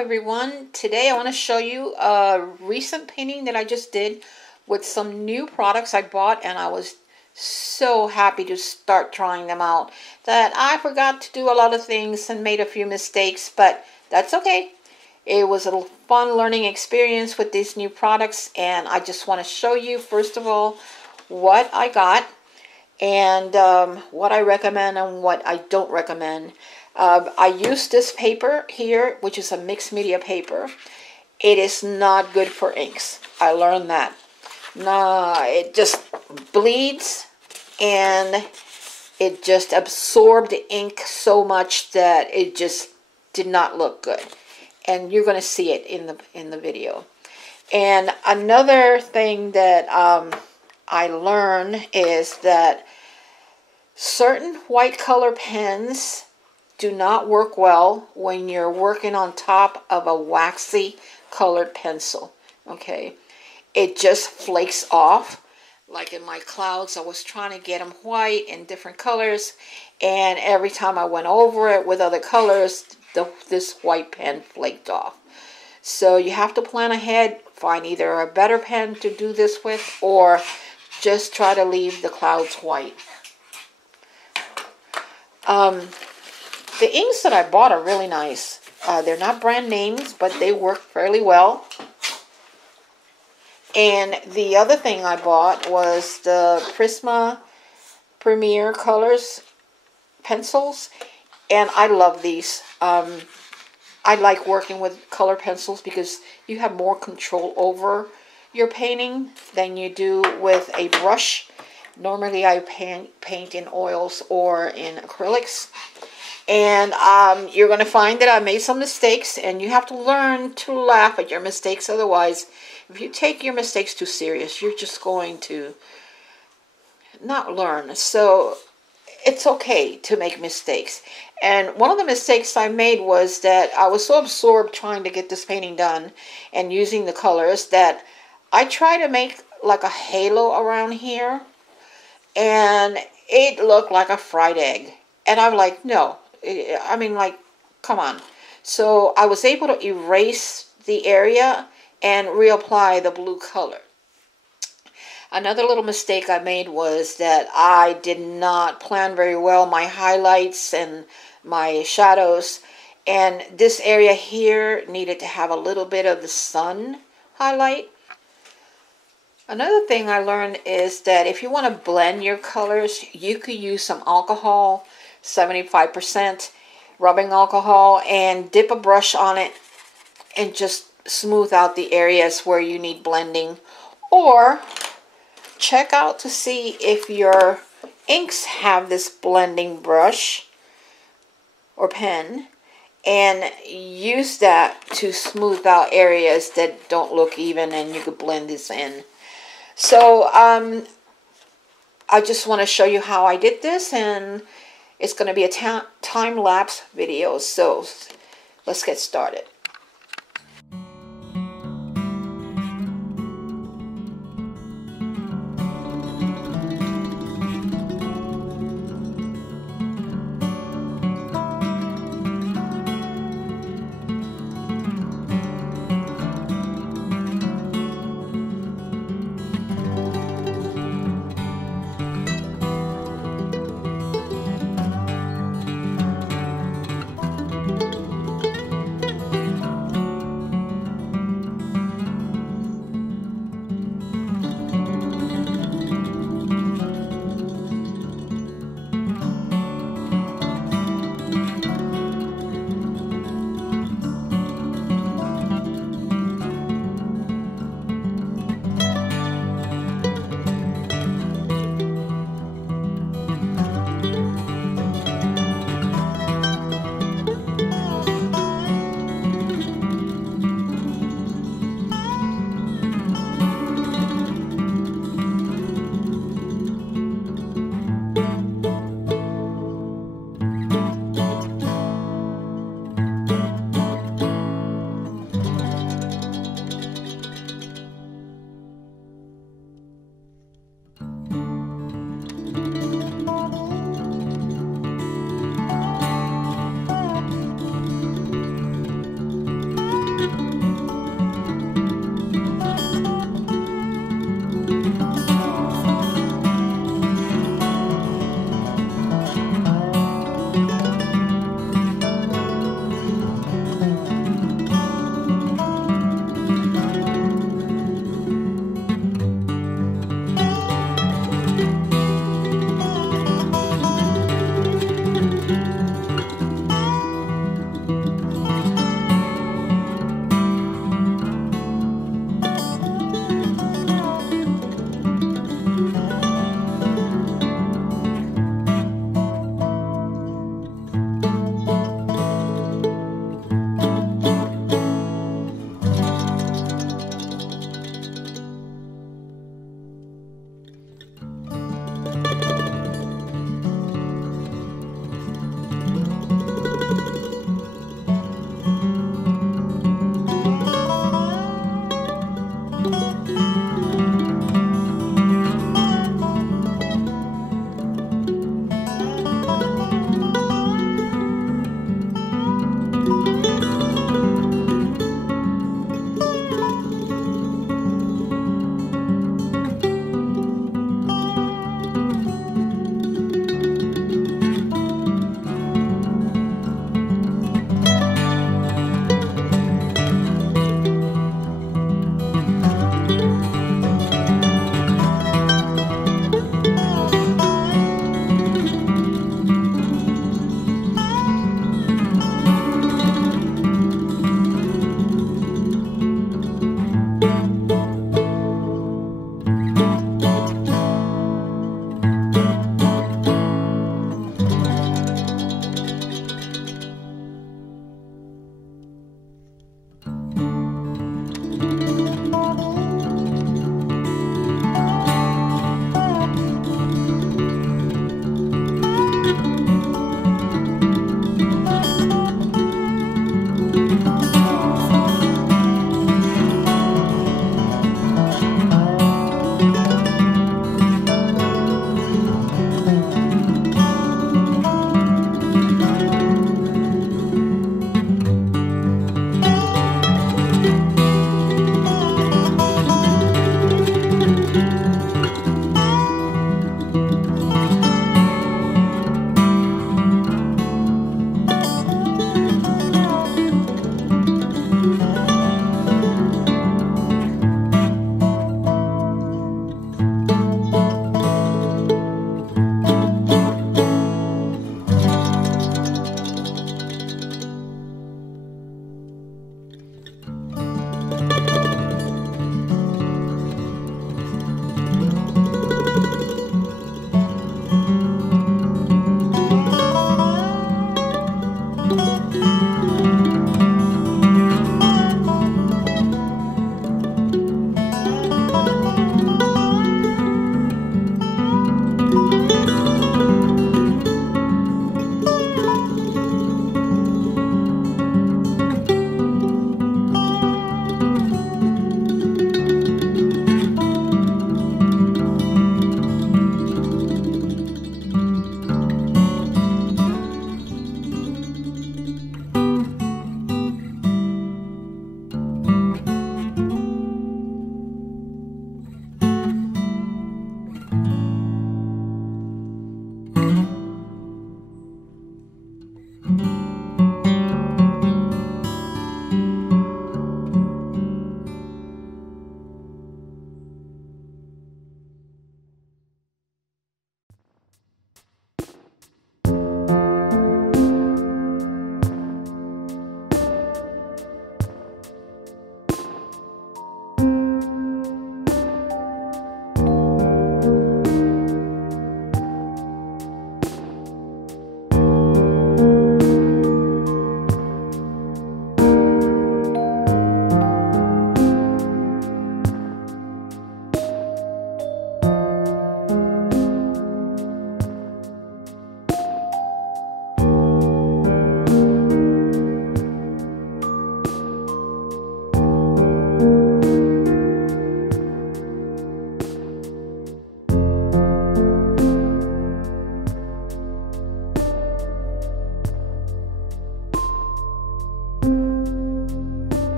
everyone. Today I want to show you a recent painting that I just did with some new products I bought, and I was so happy to start trying them out that I forgot to do a lot of things and made a few mistakes, but that's okay. It was a fun learning experience with these new products, and I just want to show you first of all what I got and what I recommend and what I don't recommend. I use this paper here, which is a mixed media paper. It is not good for inks. I learned that. Nah, it just bleeds and it just absorbed the ink so much that it just did not look good. And you're going to see it in the video. And another thing that I learned is that certain white color pens do not work well when you're working on top of a waxy colored pencil. Okay, it just flakes off. Like in my clouds, I was trying to get them white in different colors, and every time I went over it with other colors, this white pen flaked off. So you have to plan ahead, find either a better pen to do this with, or just try to leave the clouds white. The inks that I bought are really nice. They're not brand names, but they work fairly well. And the other thing I bought was the Prismacolor Colors pencils, and I love these. I like working with color pencils because you have more control over your painting than you do with a brush. Normally I paint in oils or in acrylics. And you're going to find that I made some mistakes, and you have to learn to laugh at your mistakes. Otherwise, if you take your mistakes too serious, you're just going to not learn. So it's okay to make mistakes. And one of the mistakes I made was that I was so absorbed trying to get this painting done and using the colors that I tried to make like a halo around here, and it looked like a fried egg. And I'm like, no. I mean, like, come on. So I was able to erase the area and reapply the blue color. Another little mistake I made was that I did not plan very well my highlights and my shadows. And this area here needed to have a little bit of the sun highlight. Another thing I learned is that if you want to blend your colors, you could use some alcohol, 75% rubbing alcohol, and dip a brush on it and just smooth out the areas where you need blending. Or check out to see if your inks have this blending brush or pen, and use that to smooth out areas that don't look even, and you could blend this in. So I just want to show you how I did this, and it's going to be a time-lapse video, so let's get started.